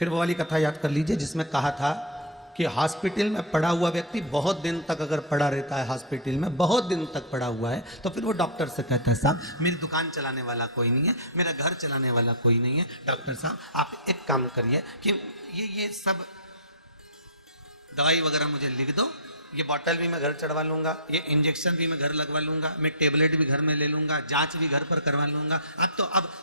फिर वो वाली कथा याद कर लीजिए जिसमें कहा था कि हॉस्पिटल में पड़ा हुआ व्यक्ति बहुत दिन तक अगर पड़ा रहता है, हॉस्पिटल में बहुत दिन तक पड़ा हुआ है, तो फिर वो डॉक्टर से कहता है साहब मेरी दुकान चलाने वाला कोई नहीं है, मेरा घर चलाने वाला कोई नहीं है, डॉक्टर साहब आप एक काम करिए कि ये सब दवाई वगैरह मुझे लिख दो, ये बॉटल भी मैं घर चढ़वा लूंगा, ये इंजेक्शन भी मैं घर लगवा लूंगा, मैं टेबलेट भी घर में ले लूंगा, जांच भी घर पर करवा लूंगा।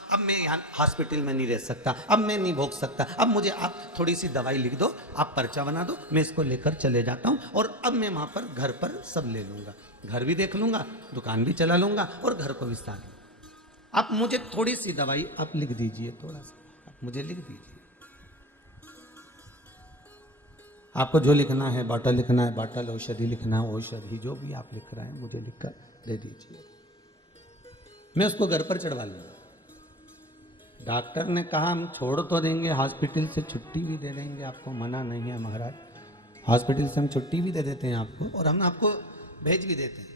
अब मैं यहाँ हॉस्पिटल में नहीं रह सकता, अब मैं नहीं भोग सकता, अब मुझे आप थोड़ी सी दवाई लिख दो, आप पर्चा बना दो, मैं इसको लेकर चले जाता हूँ और अब मैं वहां पर घर पर सब ले लूंगा, घर भी देख लूंगा, दुकान भी चला लूंगा और घर को भी साथ। आप मुझे थोड़ी सी दवाई आप लिख दीजिए, थोड़ा सा आप मुझे लिख दीजिए। आपको जो लिखना है, बॉटल लिखना है बॉटल, औषधि लिखना है औषधि, जो भी आप लिख रहे हैं मुझे लिखकर दे दीजिए, मैं उसको घर पर चढ़वा लूंगा। डॉक्टर ने कहा हम छोड़ तो देंगे, हॉस्पिटल से छुट्टी भी दे देंगे आपको, मना नहीं है महाराज, हॉस्पिटल से हम छुट्टी भी दे देते हैं आपको और हम आपको भेज भी देते हैं।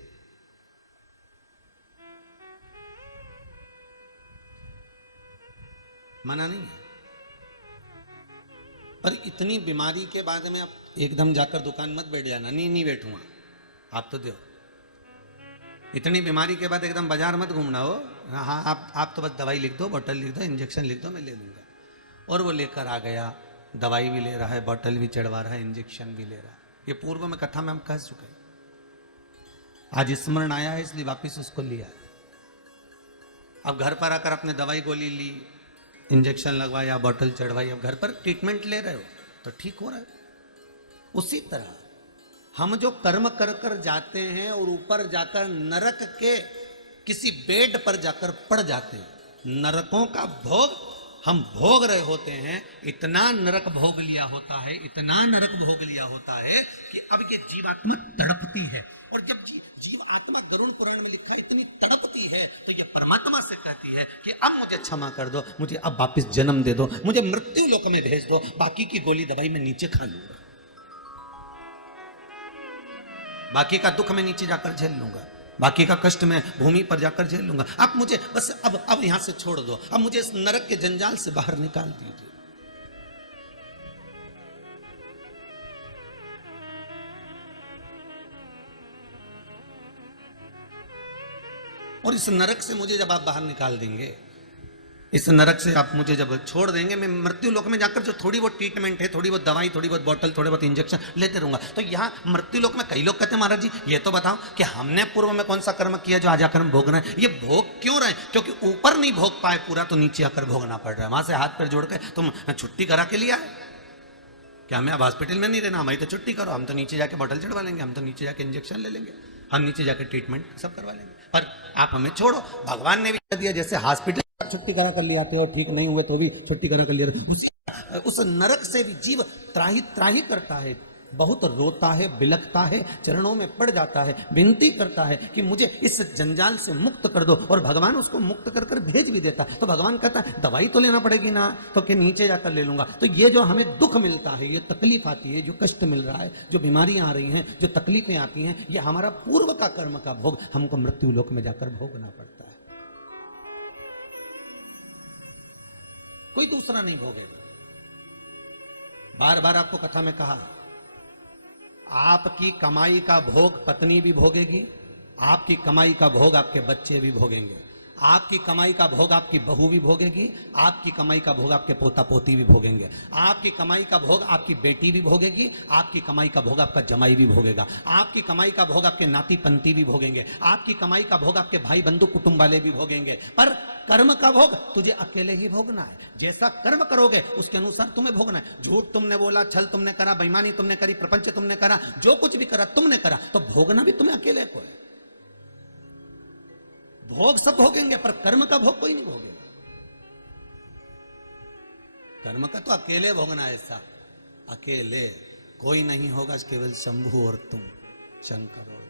मना नहीं है, पर इतनी बीमारी के बाद में आप एकदम जाकर दुकान मत बैठ जाना, नहीं बैठूंगा, आप तो दो। इतनी बीमारी के बाद एकदम बाजार मत घूमना हो, हाँ आप तो बस दवाई लिख दो, बोतल लिख दो, इंजेक्शन लिख दो, मैं ले लूंगा। और वो लेकर आ गया, दवाई भी ले रहा है, बोतल भी चढ़वा रहा है, इंजेक्शन भी ले रहा है। ये पूर्व में कथा में हम कह चुके, आज स्मरण आया है इसलिए वापिस उसको लिया। अब घर पर आकर अपने दवाई गोली ली, इंजेक्शन लगवाया, बोतल चढ़वाई, अब घर पर ट्रीटमेंट ले रहे हो तो ठीक हो रहा है। उसी तरह हम जो कर्म कर कर जाते हैं और ऊपर जाकर नरक के किसी बेड पर जाकर पड़ जाते हैं, नरकों का भोग हम भोग रहे होते हैं, इतना नरक भोग लिया होता है, इतना नरक भोग लिया होता है कि अब ये जीवात्मा तड़पती है। और जब जीव आत्मा गरुड़ पुराण में लिखा है इतनी तड़पती है, तो ये परमात्मा से कहती है कि अब मुझे क्षमा कर दो, मुझे अब वापस जन्म दे दो, मुझे मृत्यु लोक में भेज दो, बाकी की गोली दवाई में नीचे खा लूंगा, बाकी का दुख मैं नीचे जाकर झेल लूंगा, बाकी का कष्ट मैं भूमि पर जाकर झेल लूंगा, आप मुझे बस अब यहां से छोड़ दो, अब मुझे इस नरक के जंजाल से बाहर निकाल दीजिए। और इस नरक से मुझे जब आप बाहर निकाल देंगे, इस नरक से आप मुझे जब छोड़ देंगे, मैं मृत्यु लोक में जाकर जो थोड़ी बहुत ट्रीटमेंट है, थोड़ी बहुत दवाई, थोड़ी बहुत बोतल, थोड़े बहुत इंजेक्शन लेते रहूंगा। तो यहाँ मृत्यु लोक में कई लोग कहते हैं महाराज जी ये तो बताओ कि हमने पूर्व में कौन सा कर्म किया जो आज आकर हम भोगना है। ये भोग क्यों रहे? क्योंकि ऊपर नहीं भोग पाए पूरा, तो नीचे आकर भोगना पड़ रहा है। वहां से हाथ पैर जोड़ के तुम छुट्टी करा के लिया है क्या? हमें अब हॉस्पिटल में नहीं रहना, हमारी तो छुट्टी करो, हम तो नीचे जाके बोतल चढ़वा लेंगे, हम तो नीचे जाके इंजेक्शन ले लेंगे, हम नीचे जाके ट्रीटमेंट सब करवा लेंगे, पर आप हमें छोड़ो। भगवान ने भी कह दिया, जैसे हॉस्पिटल छुट्टी करा कर ले आते हो, ठीक नहीं हुए तो भी छुट्टी करा कर लिया, उस नरक से भी जीव त्राही त्राही करता है, बहुत रोता है, बिलखता है, चरणों में पड़ जाता है, विनती करता है कि मुझे इस जंजाल से मुक्त कर दो, और भगवान उसको मुक्त कर कर भेज भी देता है। तो भगवान कहता है दवाई तो लेना पड़ेगी ना, तो कि नीचे जाकर ले लूंगा। तो ये जो हमें दुख मिलता है, ये तकलीफ आती है, जो कष्ट मिल रहा है, जो बीमारियां आ रही हैं, जो तकलीफें आती हैं, ये हमारा पूर्व का कर्म का भोग हमको मृत्यु लोक में जाकर भोगना पड़ता है, कोई दूसरा नहीं भोगेगा। बार बार आपको कथा में कहा, आपकी कमाई का भोग पत्नी भी भोगेगी, आपकी कमाई का भोग आपके बच्चे भी भोगेंगे, आपकी कमाई का भोग आपकी बहू भी भोगेगी, आपकी कमाई का भोग आपके पोता पोती भी भोगेंगे, आपकी कमाई का भोग आपकी बेटी भी भोगेगी, आपकी कमाई का भोग आपका जमाई भी भोगेगा, आपकी कमाई का भोग आपके नाती पंती भी भोगेंगे, आपकी कमाई का भोग आपके भाई बंधु कुटुंब वाले भी भोगेंगे। पर कर्म का भोग तुझे अकेले ही भोगना है। जैसा कर्म करोगे उसके अनुसार तुम्हें भोगना है। झूठ तुमने बोला, छल तुमने करा, बेईमानी तुमने करी, प्रपंच तुमने करा, जो कुछ भी करा तुमने करा, तो भोगना भी तुम्हें अकेले को है। भोग सब भोगेंगे पर कर्म का भोग कोई नहीं भोगेगा। कर्म का तो अकेले भोगना है, ऐसा अकेले कोई नहीं होगा, केवल शंभु और तुम, शंकर और